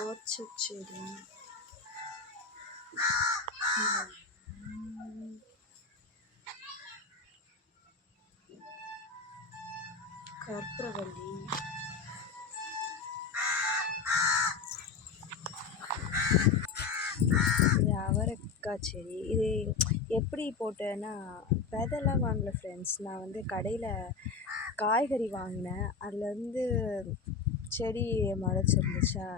Orchid செடி, கற்பூரவள்ளி, இது அவரைக்காய் செடி. இது எப்படி போட்டேன்னா, விதைலாம் வாங்கலை ஃப்ரெண்ட்ஸ். நான் வந்து கடையில் காய்கறி வாங்கினேன். அதுலேருந்து செடி முளைச்சிருந்துச்சா,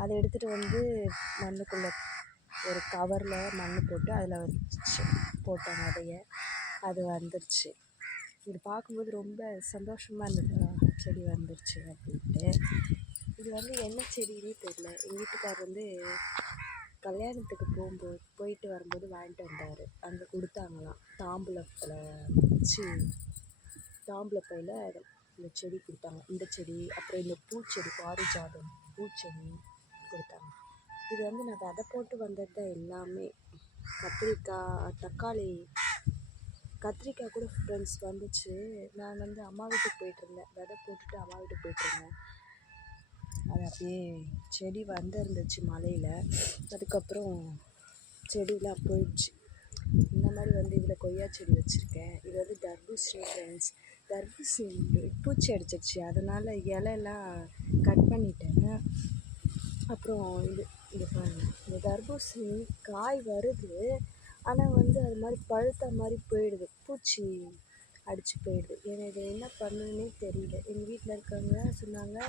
அதை எடுத்துகிட்டு வந்து மண்ணுக்குள்ளே ஒரு கவரில் மண் போட்டு அதில் வச்சு போட்டேன் விதைய. அது வந்துருச்சு. இது பார்க்கும்போது ரொம்ப சந்தோஷமாக இருந்தது, செடி வந்துருச்சு அப்படின்ட்டு. இது வந்து என்ன செடின்னே தெரியல. எங்கள் வீட்டுக்கார் வந்து கல்யாணத்துக்கு போயிட்டு வரும்போது வாங்கிட்டு வந்தார். அங்கே கொடுத்தாங்களாம். தாம்பூலத்தில் வச்சு தாம்பூலப்பையில் இந்த செடி கொடுத்தாங்க. இந்த செடி, அப்புறம் இந்த பூச்செடி, பாரிஜாதம் பூச்செடி கொடுத்தாங்க. இது வந்து நான் விதை போட்டு வந்தது தான் எல்லாமே. கத்திரிக்காய், தக்காளி, கத்திரிக்காய் கூட ஃப்ரெண்ட்ஸ் வந்துச்சு. நான் வந்து அம்மா வீட்டுக்கு போயிட்டுருந்தேன். விதை போட்டுட்டு அம்மா வீட்டுக்கு போயிட்டுருந்தேன். அது அப்படியே செடி வந்துருந்துச்சு மழையில். அதுக்கப்புறம் செடியெலாம் போயிடுச்சு. இந்த மாதிரி வந்து இதில் கொய்யா செடி வச்சுருக்கேன். இது வந்து தர்பூசணி ஃப்ரெண்ட்ஸ். தர்பூசணி பூச்சி அடிச்சிருச்சு, அதனால் இலையெல்லாம் கட் பண்ணிட்டேன். அப்புறம் இது பாருங்கள், இந்த தர்பூசணி காய் வருது, ஆனால் வந்து அது மாதிரி பழுத்த மாதிரி போயிடுது, பூச்சி அடித்து போயிடுது. எனக்கு இது என்ன பண்ணுன்னே தெரியல. எங்கள் வீட்டில் இருக்கவங்க சொன்னாங்க,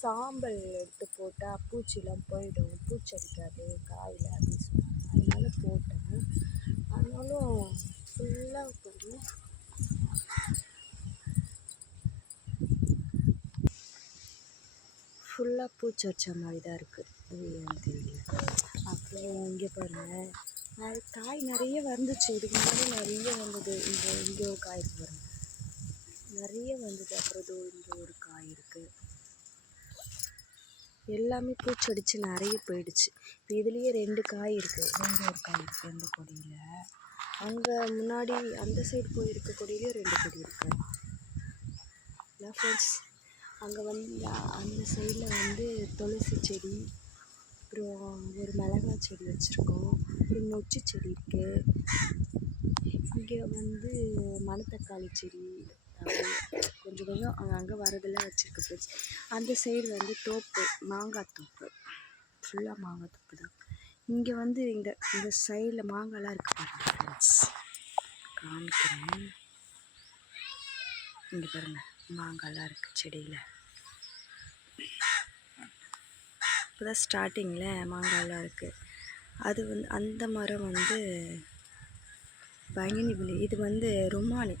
சாம்பல் எடுத்து போட்டால் பூச்சிலாம் போயிடும், பூச்சி அடிக்காது காயில் அப்படின்னு சொன்னாங்க. அதனால போட்டேன். ஆனாலும் ஃபுல்லாக பாருங்கள், ஃபுல்லாக பூச்சி அடித்த மாதிரி தான் இருக்குது. அது ஏன்னு தெரியல. அப்புறம் இங்கே பாருங்கள், காய் நிறைய வந்துச்சு. இதுக்கு முன்னாடி நிறைய வந்தது. இங்கே ஒரு காய் இருக்குது பாருங்கள், நிறைய வந்தது. அப்புறம் இங்கே ஒரு காய் இருக்குது. எல்லாமே பூச்சடிச்சு நிறைய போயிடுச்சு. இப்போ இதுலேயே 2 காய் இருக்குது. ஒரு காய் இருக்குது அந்த கொடியில். அங்கே முன்னாடி அந்த சைடு போயிருக்க கொடியிலையும் 2 கொடி இருக்குது. இல்லை ஃப்ரெண்ட்ஸ், அங்கே வந்து அந்த சைடில் வந்து துளசி செடி, அப்புறம் ஒரு மிளகாய் செடி வச்சுருக்கோம், ஒரு நொச்சி செடி இருக்குது. இங்கே வந்து மணத்தக்காளி செடி கொஞ்சம் கொஞ்சம் அங்கங்கே வரதெல்லாம் வச்சுருக்கு ஃப்ரெண்ட்ஸ். அந்த சைடு வந்து தோப்பு, மாங்காய் தோப்பு, ஃபுல்லாக மாங்காய் தோப்பு தான். இங்கே வந்து இந்த சைடில் மாங்காய்லாம் இருக்குது பாருங்கள் ஃப்ரெண்ட்ஸ், காமிக்கிறேன். இங்கே பாருங்கள், மாங்காய்லாம் இருக்குது செடியில். இப்போ தான் ஸ்டார்டிங்கில் மாங்காய்லாம் இருக்குது. அது வந்து அந்த மரம் வந்து பங்கினி புளி, இது வந்து ருமானி.